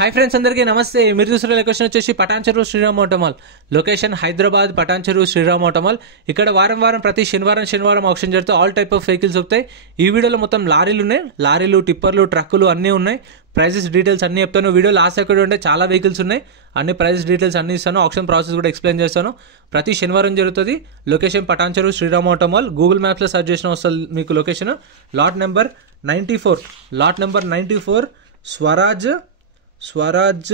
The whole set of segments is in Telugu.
హాయ్ ఫ్రెండ్స్, అందరికీ నమస్తే. మీరు చూసిన లొకేషన్ వచ్చేసి పటాన్ చెరువు శ్రీరామ్ ఆటోమాల్. లొకేషన్ హైదరాబాద్ పటాన్ చెరువు శ్రీరామ్ ఆటోమాల్. ఇక్కడ వారం ప్రతి శనివారం ఆప్షన్ జరుగుతూ ఆల్ టైప్ ఆఫ్ వెహికల్స్ వస్తాయి. ఈ వీడియోలో మొత్తం లారీలు ఉన్నాయి. లారీలు, టిప్పర్లు, ట్రక్కులు అన్నీ ఉన్నాయి. ప్రైజెస్ డీటెయిల్స్ అన్ని చెప్తాను. వీడియో లాస్ట్ ఎక్కడ ఉంటే చాలా వెహికల్స్ ఉన్నాయి. అన్ని ప్రైజెస్ డీటెయిల్స్ అన్ని ఇస్తాను. ఆప్షన్ ప్రాసెస్ కూడా ఎక్స్ప్లెయిన్ చేస్తాను. ప్రతి శనివారం జరుగుతుంది. లొకేషన్ పటాన్ చెరువు శ్రీరామ్ ఆటోమాల్. గూగుల్ మ్యాప్స్లో సర్చ్ చేసిన వస్తుంది మీకు location. Lot number 94 Swaraj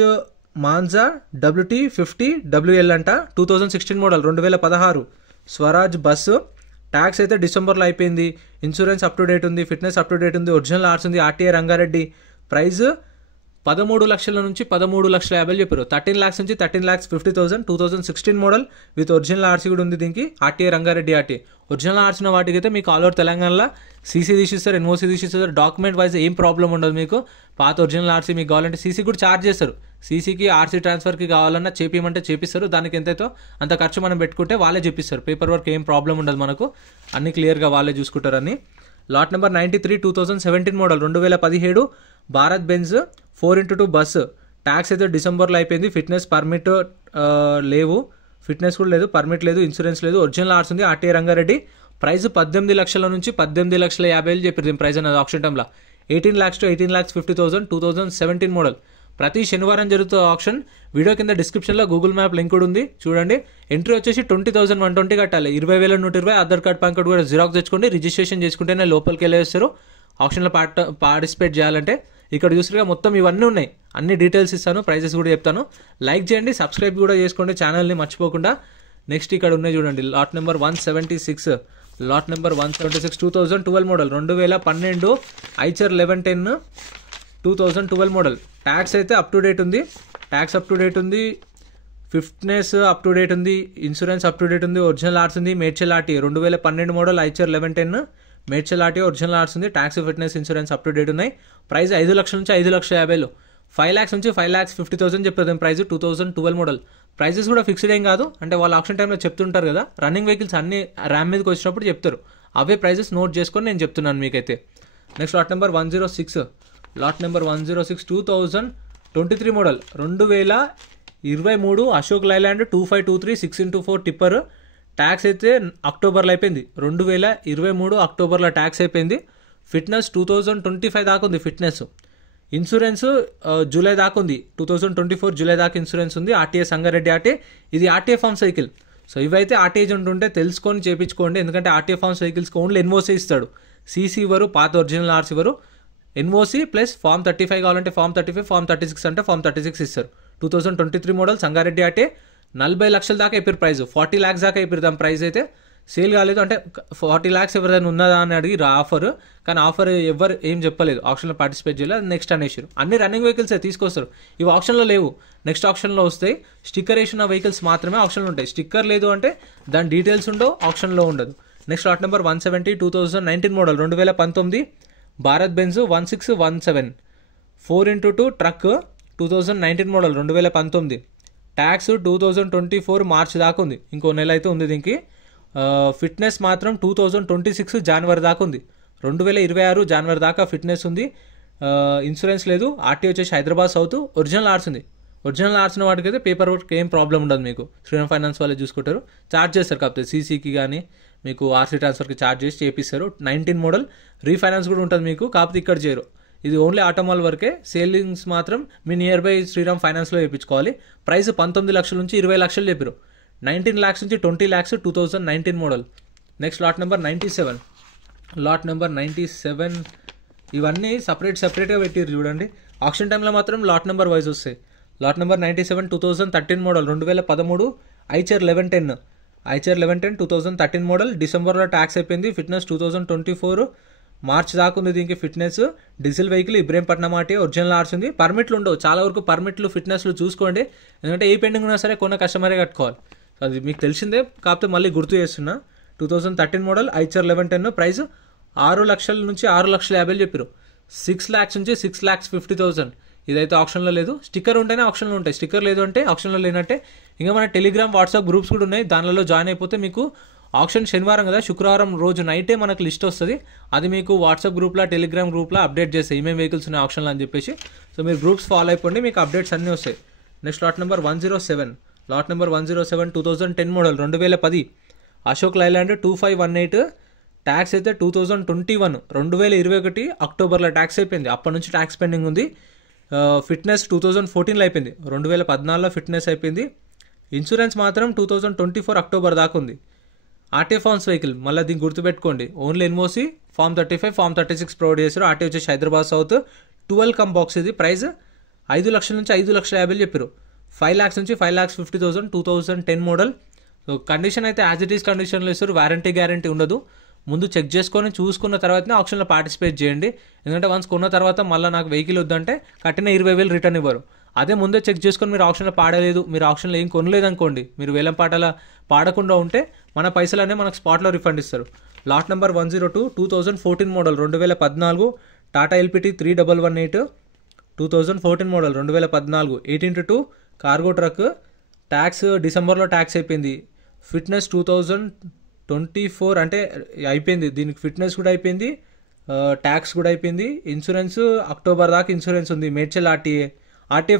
manja WT50 WL అంట. 2016 మోడల్, 2016 స్వరాజ్ బస్సు. ట్యాక్స్ అయితే డిసెంబర్లో అయిపోయింది. ఇన్సూరెన్స్ అప్ టు డేట్ ఉంది. ఫిట్నెస్ అప్ టు డేట్ ఉంది. ఒరిజినల్ ఆర్ట్స్ ఉంది. RTA రంగారెడ్డి. ప్రైస్ 13 లక్షల నుంచి 13,50,000 చెప్పారు. 13 lakhs నుంచి 13,50,000. 2016 మోడల్ విత్ ఒరిజినల్ ఆర్సీ కూడా ఉంది దీనికి. RTA రంగారెడ్డి. ఒరిజినల్ ఆర్సిన వాటికి అయితే మీకు ఆల్ ఓవర్ తెలంగాణలో సీసీ తీసిస్తారు, NOC తీసిస్తారు. డాక్యుమెంట్ వైజ్ ఏం ప్రాబ్లం ఉండదు మీకు. పాత ఒరిజినల్ ఆర్సీ మీకు కావాలంటే సీసీ కూడా ఛార్జ్ చేస్తారు. సీసీకి ఆర్సీ ట్రాన్స్ఫర్కి కావాలన్నా చేపియమంటే చేపిస్తారు. దానికి ఎంతైతే అంత ఖర్చు మనం పెట్టుకుంటే వాళ్ళే చెప్పిస్తారు. పేపర్ వర్క్ ఏం ప్రాబ్లం ఉండదు మనకు. అన్ని క్లియర్గా వాళ్ళే చూసుకుంటారు అన్ని. Lot number 93 2017 model, 2017 Bharat Benz 4x2 bus. Tax అయితే డిసెంబర్లో అయిపోయింది. ఫిట్నెస్ పర్మిట్ లేవు. ఫిట్నెస్ కూడా లేదు, పర్మిట్ లేదు, ఇన్సూరెన్స్ లేదు. ఒరిజినల్ ఆర్ట్స్ ఉంది. RTA రంగారెడ్డి. ప్రైస్ 18 లక్షల నుంచి 18,50,000 చెప్పారు దీని ప్రైస్ అనేది ఆప్షన్ టైంలో. 18 lakhs to 18,50,000. 2017 మోడల్. ప్రతి శనివారం జరుగుతుంది ఆప్షన్. వీడియో కింద డిస్క్రిప్షన్లో గూగుల్ మ్యాప్ లింక్ కూడా ఉంది, చూడండి. ఎంట్రీ వచ్చేసి 20,120 కట్టాలి. 20,120. ఆధార్ కార్డ్, పాన్ కార్డ్ కూడా జిరాక్స్ తెచ్చుకోండి. రిజిస్ట్రేషన్ చేసుకుంటేనే లోపలికి వెళ్ళేస్తారు. ఆప్షన్లో పార్టిసిపేట్ చేయాలంటే. ఇక్కడ చూసిగా మొత్తం ఇవన్నీ ఉన్నాయి. అన్ని డీటెయిల్స్ ఇస్తాను, ప్రైజెస్ కూడా చెప్తాను. లైక్ చేయండి, సబ్స్క్రైబ్ కూడా చేసుకోండి ఛానల్ని మర్చిపోకుండా. నెక్స్ట్ ఇక్కడ ఉన్నాయి చూడండి. Lot number 176 2012 model, 2012 Eicher 1110 2012 model. Tax అయితే అప్ టు డేట్ ఉంది. ఫిట్నెస్ అప్ టు డేట్ ఉంది. ఇన్సూరెన్స్ అప్ టు డేట్ ఉంది. ఒరిజినల్ ఆర్ట్స్ ఉంది. Medchal RTA 2012 model Eicher 1110 Medchal RTA original ఆర్ట్స్ ఉంది. Tax, fitness, insurance up to date ఉన్నాయి. ప్రైస్ 5 లక్షల నుంచి 5,50,000. 5 lakhs నుంచి 5,50,000 చెప్పారు ప్రైస్. 2012 మోడల్. ప్రైజెస్ కూడా ఫిక్స్డ్ ఏం కాదు. అంటే వాళ్ళు ఆప్షన్ టైంలో చెప్తుంటారు కదా, రన్నింగ్ వెహికల్స్ అన్ని ర్యామ్ మీదకి వచ్చినప్పుడు చెప్తారు. అవే ప్రైజెస్ నోట్ చేసుకొని నేను చెప్తున్నాను మీకైతే. Next lot number 106 2023 model, 2023 Ashok Leyland 2523 6x4 tipper. Tax అయితే అక్టోబర్లో అయిపోయింది. 2023 అక్టోబర్లో ట్యాక్స్ అయిపోయింది. ఫిట్నెస్ 2025 దాకా ఉంది ఫిట్నెస్. ఇన్సూరెన్స్ జూలై దాకా ఉంది. 2024 జూలై దాకా ఇన్సూరెన్స్ ఉంది. RTA Sangareddy RTA. ఇది RTA ఫార్మ్స్ వెహికల్. సో ఇవైతే RTA ఏజెంట్ ఉంటే తెలుసుకొని చేయించుకోండి. ఎందుకంటే RTA ఫార్మ్స్ వెహికల్స్కి ఓన్లీ NOC ఇస్తాడు. CC ఇవ్వరు, పాత ఒరిజినల్ ఆర్స్ ఇవ్వరు. NOC ప్లస్ ఫార్మ్ 35 కావాలంటే ఫార్మ్ 35, ఫార్మ్ 36 అంటే ఫార్మ్ 36 ఇస్తారు. 2023 మోడల్ సంగారెడ్డి RTA. 40 లక్షల దాకా అయిపోయారు ప్రైస్. 40 lakhs దాకా అయిపోయారు దాని ప్రైస్ అయితే. సేల్ కాలేదు అంటే 40 lakhs ఎవరైనా ఉన్నదా అని అడిగి ఆఫర్. కానీ ఆఫర్ ఎవరు ఏం చెప్పలేదు, ఆప్షన్లో పార్టిసిపేట్ చేయలేదు. నెక్స్ట్ అనేసారు. అన్ని రన్నింగ్ వెహికల్స్ తీసుకొస్తారు. ఇవి ఆప్షన్లో లేవు, నెక్స్ట్ ఆప్షన్లో వస్తాయి. స్టిక్కర్ వేసిన వెహికల్స్ మాత్రమే ఆప్షన్లో ఉంటాయి. స్టిక్కర్ లేదు అంటే దాని డీటెయిల్స్ ఉండవు, ఆప్షన్లో ఉండదు. Next lot number 170 2019 model, 2019 Bharat Benz 1617 4x2 truck 2019 model, 2019. Tax 2024 March దాకా ఉంది. ఇంకో నెల అయితే ఉంది దీనికి. ఫిట్నెస్ మాత్రం 2026 జనవరి దాకా ఉంది. 2026 జనవరి దాకా ఫిట్నెస్ ఉంది. ఇన్సూరెన్స్ లేదు. RTA వచ్చేసి హైదరాబాద్ సౌత్. ఒరిజినల్ ఆర్ట్స్ ఉంది. ఒరిజినల్ ఆర్ట్స్ ఉన్న వాటికి అయితే పేపర్ వర్క్ ఏం ప్రాబ్లం ఉండదు మీకు. శ్రీరామ్ ఫైనాన్స్ వాళ్ళు చూసుకుంటారు. ఛార్జ్ చేస్తారు కాకపోతే సీసీకి కానీ మీకు ఆర్సీ ట్రాన్స్ఫర్కి ఛార్జ్ చేసి చేపిస్తారు. 19 మోడల్. రీఫైనాన్స్ కూడా ఉంటుంది మీకు, కాకపోతే ఇక్కడ చేయరు. ఇది ఓన్లీ ఆటోమాల్ వరకే. సేలింగ్స్ మాత్రం మీ నియర్ బై శ్రీరామ్ ఫైనాన్స్లో చేయించుకోవాలి. ప్రైస్ 19 లక్షల నుంచి 20 లక్షలు చెప్పారు. 19 lakhs నుంచి 20 lakhs 2019 model. Next lot number 97 ఇవన్నీ సపరేట్గా పెట్టారు చూడండి. ఆప్షన్ టైంలో మాత్రం లాట్ నెంబర్ వైజ్ వస్తాయి. Lot number 97 2013 model, 2013 Eicher 1110 2013 model. డిసెంబర్లో ట్యాక్స్ అయిపోయింది. ఫిట్నెస్ 2024 మార్చ్ దాకా ఉంది దీనికి fitness. Diesel vehicle, Ibrahimpatnam RTA original ఆర్ట్స్ ఉంది. పర్మిట్లు ఉండవు. చాలా వరకు పర్మిట్లు, ఫిట్నెస్లు చూసుకోండి. ఎందుకంటే ఏ పెండింగ్ ఉన్నా సరే కొన్న కస్టమరే కట్టుకోవాలి. అది మీకు తెలిసిందే, కాకపోతే మళ్ళీ గుర్తు చేస్తున్నా. 2013 మోడల్ ఐచర్ 1110. ప్రైస్ 6 లక్షల నుంచి 6,50,000 చెప్పారు. 6 lakhs నుంచి 6,50,000. ఇదైతే ఆప్షన్లో లేదు. స్టిక్కర్ ఉంటేనే ఆప్షన్లో ఉంటాయి. స్టిక్కర్ లేదు అంటే ఆప్షన్లో లేనట్టే. ఇంకా మన టెలిగ్రామ్, వాట్సాప్ గ్రూప్స్ కూడా ఉన్నాయి. దానిలో జాయిన్ అయిపోతే మీకు ఆప్షన్ శనివారం కదా, శుక్రవారం రోజు నైటే మనకు లిస్ట్ వస్తుంది. అది మీకు వాట్సాప్ గ్రూప్లో, టెలిగ్రామ్ గ్రూప్లో అప్డేట్ చేస్తాయి ఏమేమి వెహికల్స్ ఉన్నాయి ఆప్షన్లో అని చెప్పేసి. సో మీరు గ్రూప్స్ ఫాలో అయిపోండి, మీకు అప్డేట్స్ అన్నీ వస్తాయి. Next lot number 107. Lot number 107 2010 model 2010 Ashok Leyland 2518. Tax అయితే 2021 2021 అక్టోబర్లో ట్యాక్స్ అయిపోయింది. అప్పటి నుంచి ట్యాక్స్ పెండింగ్ ఉంది. ఫిట్నెస్ 2014లో అయిపోయింది, 2014లో ఫిట్నెస్ అయిపోయింది. ఇన్సూరెన్స్ మాత్రం 2024 అక్టోబర్ దాకా ఉంది. ఆర్టీఏ ఫార్మ్స్ వెహికల్, మళ్ళీ దీన్ని గుర్తుపెట్టుకోండి, only NOC form 35 form 36 provide చేశారు. ఆర్టీఏ వచ్చేసి హైదరాబాద్ సౌత్ 12 కమ్ బాక్స్. ఇది ప్రైస్ 5 లక్షల నుంచి 5,50,000 చెప్పారు. 5 lakhs నుంచి 5,50,000 2010 మోడల్. సో కండిషన్ అయితే యాజ్ ఇట్ ఈస్ కండిషన్లో ఇస్తారు, వారంటీ గ్యారంటీ ఉండదు. ముందు చెక్ చేసుకొని చూసుకున్న తర్వాతనే ఆప్షన్లో పార్టిసిపేట్ చేయండి. ఎందుకంటే వన్స్ కొన్న తర్వాత మళ్ళీ నాకు వెహికల్ వద్దంటే కట్టిన 20,000 రిటర్న్ ఇవ్వరు. అదే ముందే చెక్ చేసుకొని మీరు ఆప్షన్లో పాడలేదు, మీరు ఆప్షన్లో ఏం కొనలేదు అనుకోండి, మీరు వేలం పాటలా పాడకుండా ఉంటే మన పైసలనే మనకు స్పాట్లో రిఫండ్ ఇస్తారు. Lot number 102 2014 model 2014 Tata LPT 3118 2014 model 2014 18x2 cargo truck. Tax డిసెంబర్లో ట్యాక్స్ అయిపోయింది. ఫిట్నెస్ 2024 అంటే అయిపోయింది, దీనికి ఫిట్నెస్ కూడా అయిపోయింది, ట్యాక్స్ కూడా అయిపోయింది. ఇన్సూరెన్స్ అక్టోబర్ దాకా ఇన్సూరెన్స్ ఉంది. మేడ్చల్ ఆర్టీఏ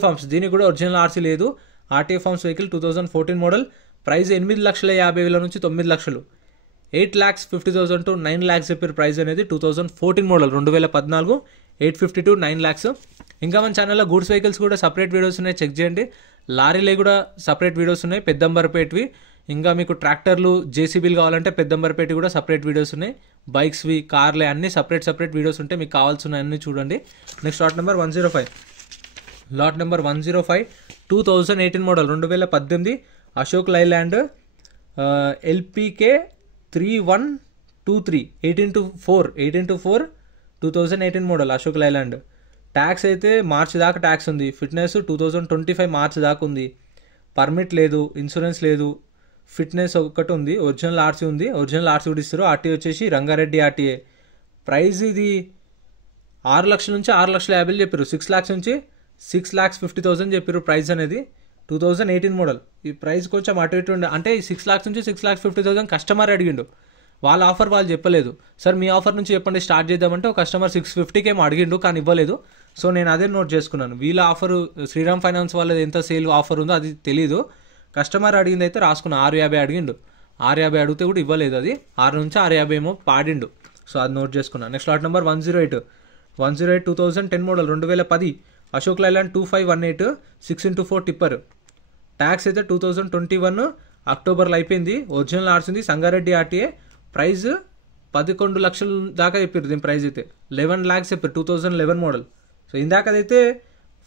ఫార్మ్స్, దీనికి కూడా ఒరిజినల్ ఆర్సీ లేదు. RTA forms vehicle 2014 model. Price 8,50,000 నుంచి 9 లక్షలు. 8,50,000 to 9 lakhs చెప్పారు ప్రైస్ అనేది. 2014 మోడల్ 2014 850 to 9 lakhs. ఇంకా మన ఛానల్లో గూడ్స్ వెహికల్స్ కూడా సపరేట్ వీడియోస్ ఉన్నాయి, చెక్ చేయండి. లారీలే కూడా సపరేట్ వీడియోస్ ఉన్నాయి, పెద్దంబర్పేటవి. ఇంకా మీకు ట్రాక్టర్లు, జేసీబీలు కావాలంటే పెద్దంబర్పేట కూడా సపరేట్ వీడియోస్ ఉన్నాయి. బైక్స్వి, కార్లే అన్ని సపరేట్ వీడియోస్ ఉంటాయి, మీకు కావాల్సిన అన్ని చూడండి. Next lot number 105. Lot number 105 2018 model 2018 Ashok Leyland ఎల్పీకే 3123 18x4 2018 model Ashok Leyland. Tax అయితే మార్చి దాకా ట్యాక్స్ ఉంది. ఫిట్నెస్ 2025 మార్చి దాకా ఉంది. పర్మిట్ లేదు, ఇన్సూరెన్స్ లేదు, ఫిట్నెస్ ఒకటి ఉంది, ఒరిజినల్ ఆర్సీ ఉంది, ఒరిజినల్ ఆర్సీ కూడా ఇస్తారు. ఆర్టీఏ వచ్చేసి రంగారెడ్డి ఆర్టీఏ. ప్రైస్ ఇది 6 లక్షల నుంచి 6,50,000 చెప్పారు. 6 lakhs నుంచి 6,50,000 చెప్పారు ప్రైస్ అనేది. 2018 మోడల్. ఈ ప్రైస్ కొంచెం అటు ఇటు ఉండే, అంటే 6 lakhs నుంచి 6,50,000 కస్టమర్ అడిగిండు. వాళ్ళ ఆఫర్ వాళ్ళు చెప్పలేదు. సార్ మీ ఆఫర్ నుంచి చెప్పండి స్టార్ట్ చేద్దామంటే ఒక కస్టమర్ 650 ఏమో అడిగిండు, కానీ ఇవ్వలేదు. సో నేను అదే నోట్ చేసుకున్నాను. వీళ్ళ ఆఫర్ శ్రీరామ్ ఫైనాన్స్ వాళ్ళది ఎంత సేల్ ఆఫర్ ఉందో అది తెలీదు. కస్టమర్ అడిగింది అయితే రాసుకున్నా, 650 అడిగిండు. 650 అడిగితే కూడా ఇవ్వలేదు. అది 6 నుంచి 650 ఏమో పాడిండు. సో అది నోట్ చేసుకున్నాను. Next lot number 108 2010 model 2010 Ashok Leyland 2518 6x4 tipper. Tax అయితే 2021 అక్టోబర్లో అయిపోయింది. ఒరిజినల్ ఆర్సీ ఉంది, సంగారెడ్డి ఆర్టీఏ. ప్రైస్ 11 లక్షల దాకా చెప్పారు. దీని ప్రైస్ అయితే 11 lakhs చెప్పారు. 2011 మోడల్. సో ఇందాకదైతే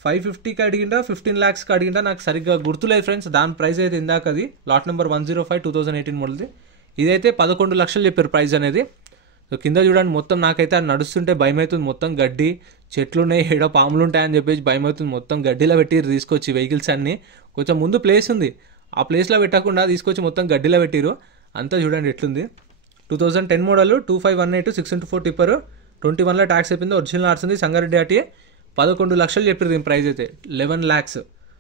550కి అడిగిందా 15 lakhsకి అడిగిందా నాకు సరిగ్గా గుర్తులేదు ఫ్రెండ్స్. దాని ప్రైస్ అయితే ఇందాకది లాట్ నెంబర్ 105 2018 మోడల్ది. ఇదైతే 11 లక్షలు చెప్పారు ప్రైస్ అనేది. సో కింద చూడండి, మొత్తం నాకైతే అది నడుస్తుంటే భయం అవుతుంది. మొత్తం గడ్డి, చెట్లు ఉన్నాయి, ఏడో పాములు ఉంటాయని చెప్పేసి భయం అవుతుంది. మొత్తం గడ్డిలో పెట్టి తీసుకొచ్చి వెహికల్స్ అన్నీ. కొంచెం ముందు ప్లేస్ ఉంది, ఆ ప్లేస్లో పెట్టకుండా తీసుకొచ్చి మొత్తం గడ్డిలో పెట్టిరు. అంతా చూడండి ఎట్లుంది. 2010 మోడల్ 2518 6x4 టిప్పర్. 21లో ట్యాక్స్ అయిపోయింది. ఒరిజినల్ ఆర్సీ ఉంది, సంగారెడ్డి ఆర్టీఏ. 11 లక్షలు చెప్పారు దీని ప్రైస్ అయితే. 11 lakhs.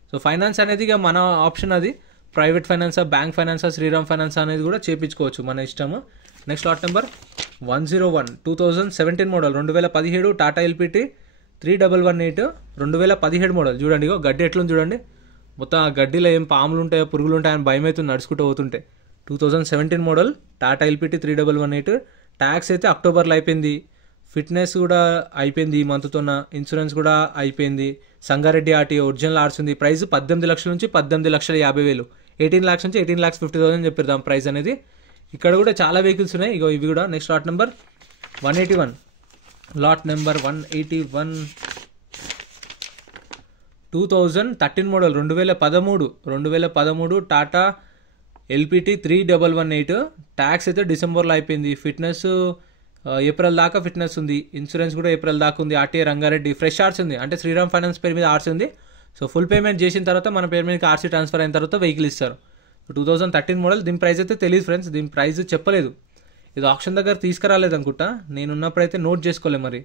సో ఫైనాన్స్ అనేది ఇక మన ఆప్షన్, అది ప్రైవేట్ ఫైనాన్సా, బ్యాంక్ ఫైనాన్సా, శ్రీరామ్ ఫైనాన్స్ అనేది కూడా చేయించుకోవచ్చు, మన ఇష్టము. Next lot number 101 2017 model 2017 Tata LPT 3118 2017 model. చూడండి ఇగో గడ్డి ఎట్లుంది చూడండి. మొత్తం ఆ గడ్డిలో ఏం పాములు ఉంటాయో, పురుగులు ఉంటాయని భయం అవుతుంది నడుచుకుంటూ పోతుంటే. 2017 మోడల్ టాటా ఎల్పిటి 3118. ట్యాక్స్ అయితే అక్టోబర్లో అయిపోయింది. ఫిట్నెస్ కూడా అయిపోయింది ఈ మంత్తోన. ఇన్సూరెన్స్ కూడా అయిపోయింది. సంగారెడ్డి ఆర్టీఏ ఒరిజినల్ ఆర్సీ ఉంది. ప్రైస్ 18 లక్షల నుంచి 18,50,000. 18 lakhs నుంచి 18,50,000 చెప్పారు దాని ప్రైస్ అనేది. ఇక్కడ కూడా చాలా వెహికల్స్ ఉన్నాయి, ఇగో ఇవి కూడా. Next lot number 181. Lot number 181 2013 model 2013 Tata LPT 3118. Tax అయితే డిసెంబర్లో అయిపోయింది. ఫిట్నెస్ ఏప్రిల్ దాకా ఫిట్నెస్ ఉంది. ఇన్సూరెన్స్ కూడా ఏప్రిల్ దాకా ఉంది. ఆర్టీఏ రంగారెడ్డి. ఫ్రెష్ ఆర్సీ ఉంది, అంటే శ్రీరామ్ ఫైనాన్స్ పేరు మీద ఆర్సీ ఉంది. సో ఫుల్ పేమెంట్ చేసిన తర్వాత మన పేరు మీదకి ఆర్సీ ట్రాన్స్ఫర్ అయిన తర్వాత వెహికల్ ఇస్తారు. 2013 మోడల్. దీని ప్రైస్ అయితే తెలియదు ఫ్రెండ్స్, దీని ప్రైస్ చెప్పలేదు. ఇది ఆప్షన్ దగ్గర తీసుకురాలేదు అనుకుంటా, నేను ఉన్నప్పుడైతే నోట్ చేసుకోలేదు. మరి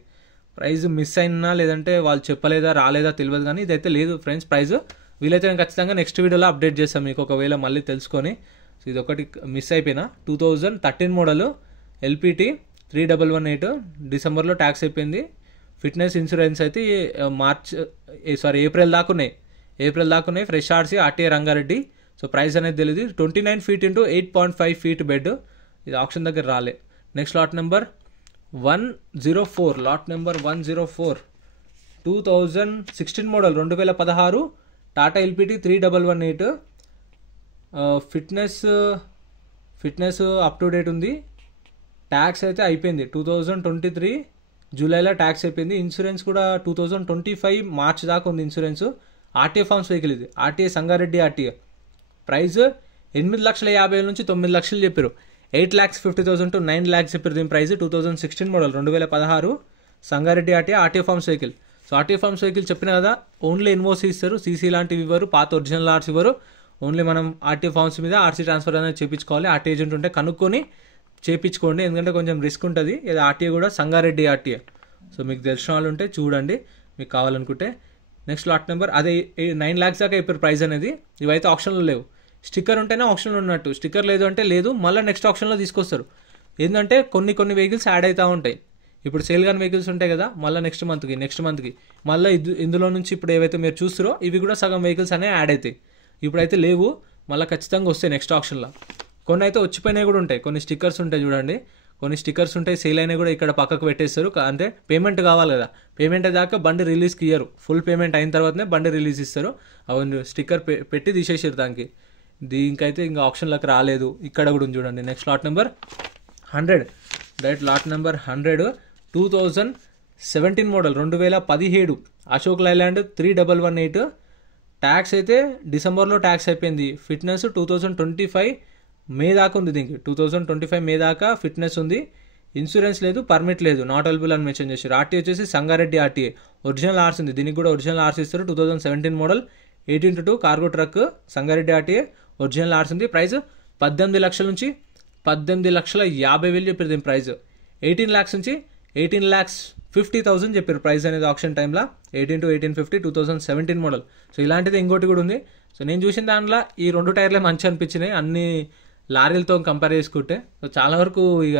ప్రైస్ మిస్ అయినా లేదంటే వాళ్ళు చెప్పలేదా రాలేదా తెలియదు, కానీ ఇదైతే లేదు ఫ్రెండ్స్ ప్రైస్. వీలైతే నేను ఖచ్చితంగా నెక్స్ట్ వీడియోలో అప్డేట్ చేస్తాను మీకు, ఒకవేళ మళ్ళీ తెలుసుకొని. సో ఇది ఒకటి మిస్ అయిపోయినా. 2013 మోడల్ ఎల్పిటి 3118 డిసెంబర్లో ట్యాక్స్ అయిపోయింది. ఫిట్నెస్ ఇన్సూరెన్స్ అయితే ఏప్రిల్ దాకా ఉన్నాయి. Fresh RC RTA Rangareddy. So price అనేది తెలియదు. 29 feet into 8.5 feet బెడ్. ఇది ఆప్షన్ దగ్గర రాలే. Next lot number 104. Lot number 104 2016 model 2016 Tata LPT 3118. Fitness up to date ఉంది. ట్యాక్స్ అయితే అయిపోయింది 2023 జూలైలో ట్యాక్స్ అయిపోయింది. ఇన్సూరెన్స్ కూడా 2025 మార్చ్ దాకా ఉంది ఇన్సూరెన్స్. ఆర్టీఏ ఫార్మ్స్ వెహికల్ ఇది, ఆర్టీఏ సంగారెడ్డి ఆర్టీఏ. ప్రైస్ 8,50,000 నుంచి 9 లక్షలు చెప్పారు. 8,50,000 to 9 lakhs చెప్పారు దీని price. 2016 model 2016 Sangareddy RTA forms vehicle. So RTA forms vehicle చెప్పిన కదా, ఓన్లీ ఎన్ఓసి ఇస్తారు, సీసీ లాంటివి ఇవ్వరు, పాత ఒరిజినల్ ఆర్స్ ఇవ్వరు. ఓన్లీ మనం ఆర్టీఏ ఫార్మ్స్ మీద ఆర్సీ ట్రాన్స్ఫర్ అనేది చేయించుకోవాలి. ఆర్టీ ఏజెంట్ ఉంటే కనుక్కొని చేయించుకోండి, ఎందుకంటే కొంచెం రిస్క్ ఉంటుంది. ఇది ఆర్టీఏ కూడా సంగారెడ్డి ఆర్టీఏ. సో మీకు తెలిసిన వాళ్ళు ఉంటే చూడండి మీకు కావాలనుకుంటే. నెక్స్ట్ లాట్ నెంబర్ అదే 9 lakhs దాకా అయిపోయారు ప్రైస్ అనేది. ఇవైతే ఆప్షన్లో లేవు. స్టిక్కర్ ఉంటేనే ఆప్షన్లో ఉన్నట్టు, స్టిక్కర్ లేదు అంటే లేదు. మళ్ళీ నెక్స్ట్ ఆప్షన్లో తీసుకొస్తారు. ఏంటంటే కొన్ని వెహికల్స్ యాడ్ అవుతూ ఉంటాయి. ఇప్పుడు సేల్ కాని వెహికల్స్ ఉంటాయి కదా, మళ్ళీ నెక్స్ట్ మంత్కి మళ్ళీ ఇందులో నుంచి ఇప్పుడు ఏవైతే మీరు చూస్తారో ఇవి కూడా సగం వెహికల్స్ అనేవి యాడ్ అవుతాయి. ఇప్పుడైతే లేవు, మళ్ళీ ఖచ్చితంగా వస్తాయి నెక్స్ట్ ఆప్షన్లో. కొన్ని అయితే వచ్చిపోయినాయి కూడా ఉంటాయి. కొన్ని స్టిక్కర్స్ ఉంటాయి చూడండి, కొన్ని స్టిక్కర్స్ ఉంటాయి, సేల్ అయినా కూడా ఇక్కడ పక్కకు పెట్టేస్తారు. అంటే పేమెంట్ కావాలి కదా, పేమెంట్ దాకా బండి రిలీజ్కి ఇయ్యరు. ఫుల్ పేమెంట్ అయిన తర్వాతనే బండి రిలీజ్ ఇస్తారు. అవి స్టిక్కర్ పెట్టి తీసేసారు దానికి. దీనికైతే ఇంకా ఆప్షన్లోకి రాలేదు. ఇక్కడ కూడా ఉంది చూడండి. Next lot number 100. Direct lot number 100 2017 model 2017 Ashok Leyland 3118. Tax అయితే డిసెంబర్లో ట్యాక్స్ అయిపోయింది. ఫిట్నెస్ 2025 మే దాకా ఉంది. దీనికి 2025 మే దాకా ఫిట్నెస్ ఉంది. ఇన్సూరెన్స్ లేదు, పర్మిట్ లేదు, నాట్ అవైలబుల్ అని మెన్షన్ చేశారు. ఆర్టీ వచ్చేసి సంగారెడ్డి ఆర్టీఏ. ఒరిజినల్ ఆర్స్ ఉంది, దీనికి కూడా ఒరిజినల్ ఆర్స్ ఇస్తారు. 2017 model 18-2 cargo truck Sangareddy RTA. Original ఆర్స్ ఉంది. ప్రైస్ 18 లక్షల నుంచి 18,50,000 చెప్పారు దీని ప్రైస్. 18 lakhs నుంచి 18,50,000 చెప్పారు ప్రైస్ అనేది ఆప్షన్ టైంలో. 18 to 1850 2017 మోడల్. సో ఇలాంటిది ఇంకోటి కూడా ఉంది. సో నేను చూసిన దాంట్లో ఈ 2 టైర్లే మంచి అనిపించినాయి అన్ని లారీలతో కంపేర్ చేసుకుంటే. సో చాలా వరకు ఇక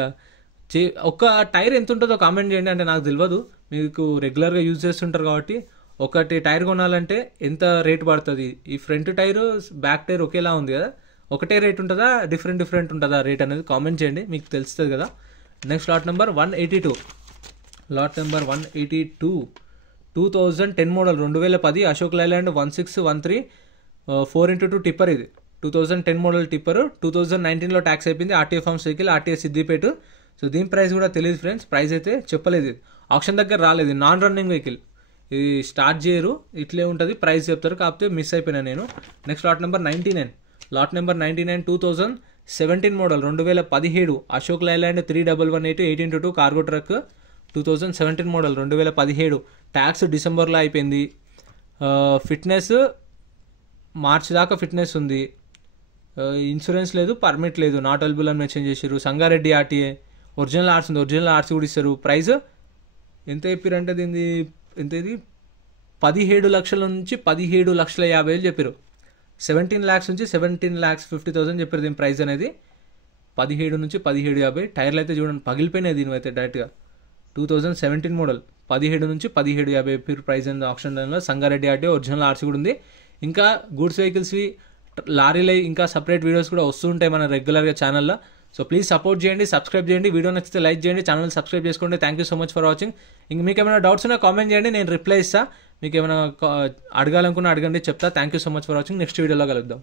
ఒక్క టైర్ ఎంత ఉంటుందో కామెంట్ చేయండి. అంటే నాకు తెలియదు, మీకు రెగ్యులర్గా యూజ్ చేస్తుంటారు కాబట్టి. ఒకటి టైర్ కొనాలంటే ఎంత రేట్ పడుతుంది? ఈ ఫ్రంట్ టైర్ బ్యాక్ టైర్ ఒకేలా ఉంది కదా, ఒకటే రేట్ ఉంటుందా, డిఫరెంట్ ఉంటుందా రేట్ అనేది కామెంట్ చేయండి, మీకు తెలుస్తుంది కదా. Next lot number 182. Lot number 182 2010 model 2010 Ashok Leyland 1613 4x2 tipper. ఇది 2010 మోడల్ టిప్పర్. 2019లో ట్యాక్స్ అయిపోయింది. RTA forms vehicle, RTA Siddipet. So దీని ప్రైస్ కూడా తెలియదు ఫ్రెండ్స్, ప్రైస్ అయితే చెప్పలేదు. ఆప్షన్ దగ్గర రాలేదు. నాన్ రన్నింగ్ వెహికల్, ఇది స్టార్ట్ చేయరు, ఇట్లే ఉంటుంది, ప్రైస్ చెప్తారు. కాకపోతే మిస్ అయిపోయినా నేను. Next lot number 99. Lot number 99 2017 model 2017 Ashok Leyland 3118 18-2 cargo truck. 2017 model 2017 tax డిసెంబర్లో అయిపోయింది. ఫిట్నెస్ మార్చ్ దాకా ఫిట్నెస్ ఉంది. ఇన్సూరెన్స్ లేదు, పర్మిట్ లేదు, నాట్ అవైలబుల్ అని మెన్షన్ చేశారు. సంగారెడ్డి ఆర్టీఏ. ఒరిజినల్ ఆర్స్ ఉంది, ఒరిజినల్ ఆర్స్ కూడా ఇస్తారు. ప్రైస్ ఎంత చెప్పారంటే దీన్ని ఎంత, ఇది 17 లక్షల నుంచి 17,50,000 చెప్పారు. 17 lakhs నుంచి 17,50,000 చెప్పారు దీని ప్రైస్ అనేది. 17 నుంచి 17,50. టైర్లు అయితే చూడండి పగిలిపోయినాయి దీని అయితే డైరెక్ట్గా. 2017 మోడల్ 17 నుంచి 17,50 చెప్పారు ప్రైస్ అనేది ఆప్షన్ టైంలో. సంగారెడ్డి ఆర్టీఏ. ఒరిజినల్ ఆర్సీ కూడా ఉంది. ఇంకా గూడ్స్ వెహికల్స్వి, లారీలు ఇంకా సపరేట్ వీడియోస్ కూడా వస్తుంటాయి మన రెగ్యులర్గా ఛానల్లో. సో ప్లీజ్ సపోర్ట్ చేయండి, సబ్స్క్రైబ్ చేయండి. వీడియో నచ్చితే లైక్ చేయండి, ఛానల్ సబ్స్క్రైబ్ చేసుకోండి. Thank you so much for watching. ఇంక మీకు ఏమైనా డౌట్స్ ఉన్నా కామెంట్ చేయండి, నేను రిప్లై ఇస్తాను. మీకు ఏమైనా అడగాలనుకున్నా అడగండి, చెప్తా. Thank you so much for watching. Next వీడియోలో కలుద్దాం.